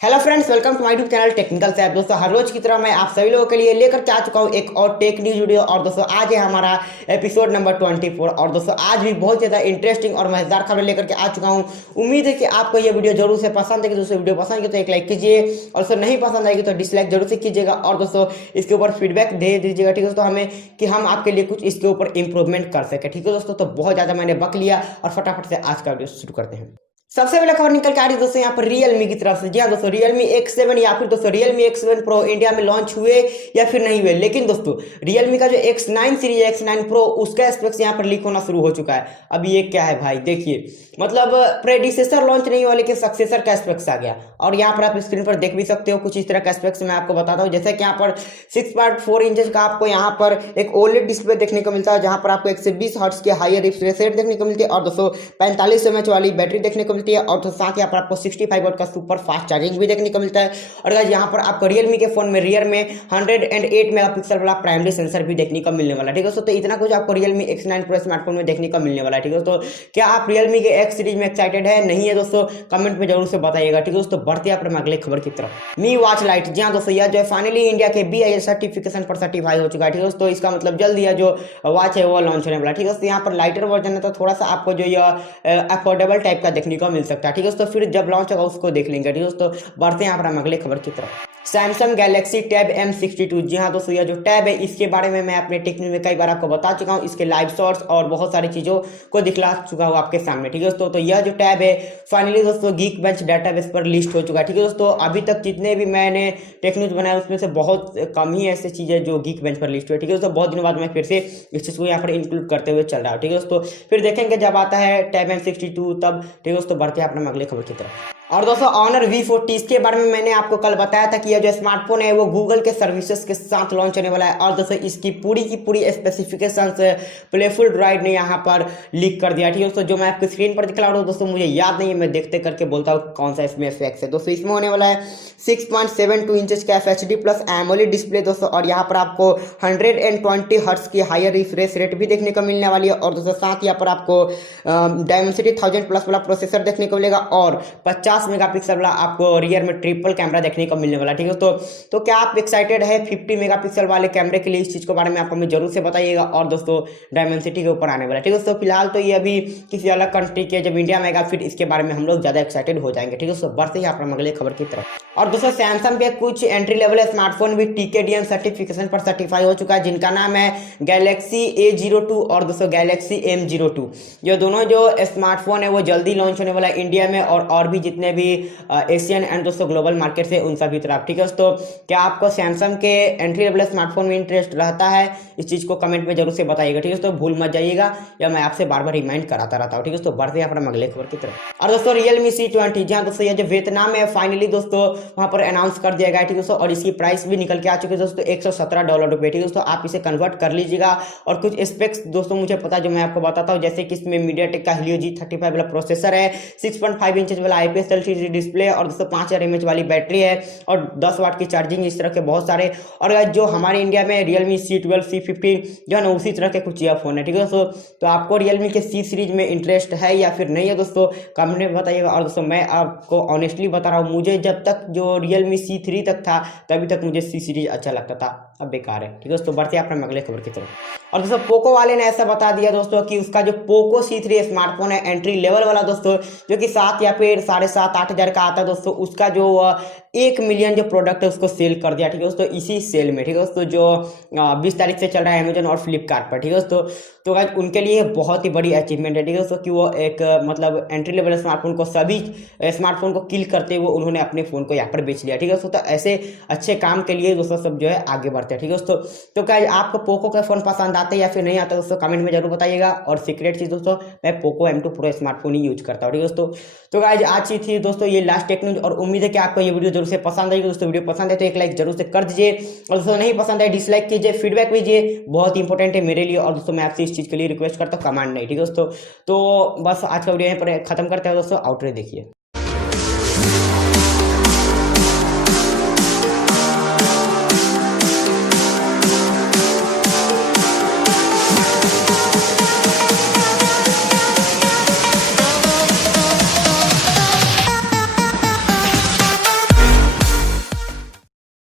Hello friends, welcome to my YouTube channel Technical Saif. दोस्तों, हर रोज की तरह मैं आप सभी लोगों के लिए लेकर के आ चुका हूं एक और टेक न्यूज वीडियो। और दोस्तों, आज है हमारा एपिसोड नंबर 24। और दोस्तों, आज भी बहुत ज़्यादा इंटरेस्टिंग और मजेदार खबरें लेकर के आ चुका हूं। उम्मीद है कि आपको ये वीडियो जरूर से पसंद है। कि दोस्तों, वीडियो पसंद है तो एक लाइक कीजिए, और दोस्तों नहीं पसंद आएगी तो डिसलाइक जरूर से कीजिएगा। और दोस्तों, इसके ऊपर फीडबैक दे दीजिएगा, ठीक है दोस्तों, हमें कि हम आपके लिए कुछ इसके ऊपर इंप्रूवमेंट कर सके। ठीक है दोस्तों, तो बहुत ज़्यादा मैंने बक लिया और फटाफट से आज का वीडियो शुरू करते हैं। सबसे पहले खबर निकल के आ रही है दोस्तों यहाँ पर Realme की तरफ से। जी हाँ दोस्तों, Realme X7 या फिर दोस्तों Realme X7 Pro इंडिया में लॉन्च हुए या फिर नहीं हुए, लेकिन दोस्तों Realme का जो X9 सीरीज है, X9 Pro, उसका स्पेक्स यहाँ पर लीक होना शुरू हो चुका है। अब ये क्या है भाई, देखिए, मतलब प्रेडिसेसर लॉन्च नहीं हुआ लेकिन सक्सेसर का स्पेक्स आ गया। और यहाँ पर आप स्क्रीन पर देख भी सकते हो कुछ इस तरह का स्पेक्स मैं आपको बताता हूँ। जैसे कि यहाँ पर 6.4 इंचेस का आपको यहाँ पर एक OLED डिस्प्ले देखने को मिलता है, जहाँ पर आपको 120 हर्ट्ज की हायर रिफ्रेश रेट देखने को मिलती है। और दोस्तों 45 mAh वाली बैटरी देखने को मिलती है। और तो साथ ही यहाँ पर आपको 65 वाट का सुपर फास्ट चार्जिंग भी देखने को मिलता है। और गाइस, यहाँ पर आपको Realme के फोन में रियर में 108 मेगापिक्सल वाला प्राइमरी सेंसर भी देखने को मिलने वाला है। ठीक है दोस्तों, तो इतना कुछ आपको Realme X9 Pro स्मार्टफोन में देखने को मिलने वाला है। ठीक है दोस्तों, क्या आप Realme के X सीरीज में एक्साइटेड है? नहीं है दोस्तों, कमेंट में जरूर से बताइएगा। ठीक है दोस्तों, बढ़ते हैं अपने अगले खबर की तरफ। Mi वॉच लाइट, जी हाँ दोस्तों, यह जो है फाइनली इंडिया के BIS सर्टिफिकेशन पर सर्टिफाई हो चुका है। ठीक है दोस्तों, इसका मतलब जल्द यह जो वॉच है वो लॉन्च होने वाला है। ठीक है दोस्तों, यहाँ पर लाइटर वर्जन है तो थोड़ा सा आपको जो यह अफोर्डेबल टाइप का देखने को मिल सकता है। ठीक है दोस्तों, फिर जब लॉन्च होगा उसको देख लेंगे। ठीक है दोस्तों, बढ़ते हैं यहाँ पर अगले खबर की तरफ। सैमसंग गैलेक्सी टैब M62, जी हाँ दोस्तों, यह जो टैब है इसके बारे में मैं अपने टेक्निक में कई बार आपको बता चुका हूँ। इसके लाइव शॉट्स और बहुत सारी चीज़ों को दिखला चुका हूँ आपके सामने। ठीक है दोस्तों, तो यह जो टैब है फाइनली दोस्तों गीक बेंच डेटाबेस पर लिस्ट हो चुका है। ठीक है दोस्तों, अभी तक जितने भी मैंने टेक न्यूज बनाया उसमें से बहुत कम ही ऐसी चीज़ें जो गीक बेंच पर लिस्ट हुई। ठीक है दोस्तों, बहुत दिनों बाद मैं फिर से इस चीज़ को यहाँ पर इंक्लूड करते हुए चल रहा हूँ। ठीक है दोस्तों, फिर देखेंगे जब आता है टैब M62 तब। ठीक है दोस्तों, बढ़ते हैं अपने अगले खबर की तरफ। और दोस्तों, Honor V40, इसके बारे में मैंने आपको कल बताया था कि यह जो स्मार्टफोन है वो गूगल के सर्विसेज के साथ लॉन्च होने वाला है। और दोस्तों, इसकी पूरी की पूरी स्पेसिफिकेशंस प्लेफुल ड्राइव ने यहाँ पर लीक कर दिया। ठीक है दोस्तों, जो मैं आपको स्क्रीन पर दिखला रहा हूँ दोस्तों, मुझे याद नहीं है, मैं देखते करके बोलता हूँ कौन सा इसमें स्पेक्स है। दोस्तों, इसमें होने वाला है 6.72 इंचेस का FHD प्लस एमोलेड डिस्प्ले दोस्तों। और यहाँ पर आपको 120 हर्ट्ज की हायर रिफ्रेश रेट भी देखने को मिलने वाली है। और दोस्तों, साथ यहाँ पर आपको डायमेंसिटी 1000 प्लस वाला प्रोसेसर देखने को मिलेगा। और 50 मेगापिक्सल वाला आपको रियर में ट्रिपल कैमरा देखने को मिलने वाला। ठीक है तो क्या आप एक्साइटेड है 50 मेगापिक्सल वाले कैमरे के लिए? इस चीज के बारे में आपको हमें जरूर से बताइएगा। और दोस्तों, डायमेंसिटी के ऊपर आने वाला। ठीक है दोस्तों, फिलहाल तो ये अभी किसी अलग कंट्री के, जब इंडिया में आएगा फिर इसके बारे में हम लोग ज्यादा एक्साइटेड हो जाएंगे। ठीक है दोस्तों, बढ़ते ही आप अगले खबर की तरफ। और दोस्तों, सैमसंग के कुछ एंट्री लेवल स्मार्टफोन भी TKDM सर्टिफिकेशन पर सर्टिफाई हो चुका है, जिनका नाम है गैलेक्सी A02 और दोस्तों गैलेक्सी M02। ये दोनों जो स्मार्टफोन है वो जल्दी लॉन्च होने वाला है इंडिया में और भी जितने भी एशियन एंड दोस्तों ग्लोबल मार्केट से उन सभी तरफ। ठीक है दोस्तों, क्या आपको सैमसंग के एंट्री लेवल स्मार्टफोन में इंटरेस्ट रहता है? इस चीज को कमेंट में जरूर से बताइएगा। ठीक है दोस्तों, भूल मत जाइएगा, या मैं आपसे बार बार रिमाइंड कराता रहता हूँ। ठीक है दोस्तों, बढ़ते हैं अपना अगले खबर की तरफ। और दोस्तों, Realme C20, जहाँ दोस्तों यह जो वियतनाम है फाइनली दोस्तों वहां पर अनाउंस कर दिया गया। ठीक है दोस्तों, और इसकी प्राइस भी निकल के आ चुकी है दोस्तों, $117। ठीक है दोस्तों, आप इसे कन्वर्ट कर लीजिएगा। और कुछ स्पेक्स दोस्तों मुझे पता जो मैं आपको बताता हूँ, जैसे कि इसमें मीडियाटेक का Helio G35 वाला प्रोसेसर है, 6.5 इंचेस वाला IPS LCD डिस्प्ले, और दोस्तों 5000 mAh वाली बैटरी है, और 10 वाट की चार्जिंग, इस तरह के बहुत सारे। और जो हमारे इंडिया में Realme C12 C15 जो है ना, उसी तरह के कुछ यह फोन है। ठीक है दोस्तों, तो आपको Realme के C सीरीज में इंटरेस्ट है या फिर नहीं है दोस्तों, कमेंट में बताइएगा। और दोस्तों, मैं आपको ऑनेस्टली बता रहा हूँ, मुझे जब तक जो Realme C3 तक था तभी तक मुझे C सीरीज अच्छा लगता था, अब बेकार है। ठीक है दोस्तों, बढ़ते हैं अपने अगले खबर की तरफ। और दोस्तों, पोको वाले ने ऐसा बता दिया दोस्तों कि उसका जो पोको C3 स्मार्टफोन है एंट्री लेवल वाला दोस्तों, जो कि 7 या फिर 7,500-8 हज़ार का आता है दोस्तों, उसका जो 1 मिलियन जो प्रोडक्ट है उसको सेल कर दिया। ठीक है दोस्तों, इसी सेल में। ठीक है दोस्तों, जो 20 तारीख से चल रहा है अमेजन और फ्लिपकार्ट पर। ठीक है दोस्तों, तो गाइस उनके लिए बहुत ही बड़ी अचीवमेंट है। ठीक है दोस्तों, कि वो एक मतलब एंट्री लेवल स्मार्टफोन को, सभी स्मार्टफोन को किल करते हुए उन्होंने अपने फोन को यहाँ पर बेच लिया। ठीक है दोस्तों, तो ऐसे अच्छे काम के लिए दोस्तों सब जो है आगे बढ़ते हैं। ठीक है दोस्तों, तो क्या आपको पोको का फोन पसंद आता है या फिर नहीं आता दोस्तों, कमेंट में जरूर बताइएगा। और सीक्रेट चीज दोस्तों, मैं पोको M2 Pro स्मार्टफोन ही यूज करता हूँ। ठीक है दोस्तों, तो गाइस आज ही थी दोस्तों ये लास्ट टेक न्यूज, और उम्मीद है कि आपको ये वीडियो जरूर से पसंद आएगी। दोस्तों, वीडियो पसंद है तो एक लाइक जरूर से कर दीजिए, और दोस्तों नहीं पसंद है डिसलाइक कीजिए, फीडबैक दीजिए, बहुत इंपॉर्टेंट है मेरे लिए। और दोस्तों, मैं आपसे इस चीज के लिए रिक्वेस्ट करता हूँ, कमांड नहीं। ठीक है दोस्तों, तो बस आज का वीडियो यहाँ पर खत्म करते हैं दोस्तों, आउटरो देखिए।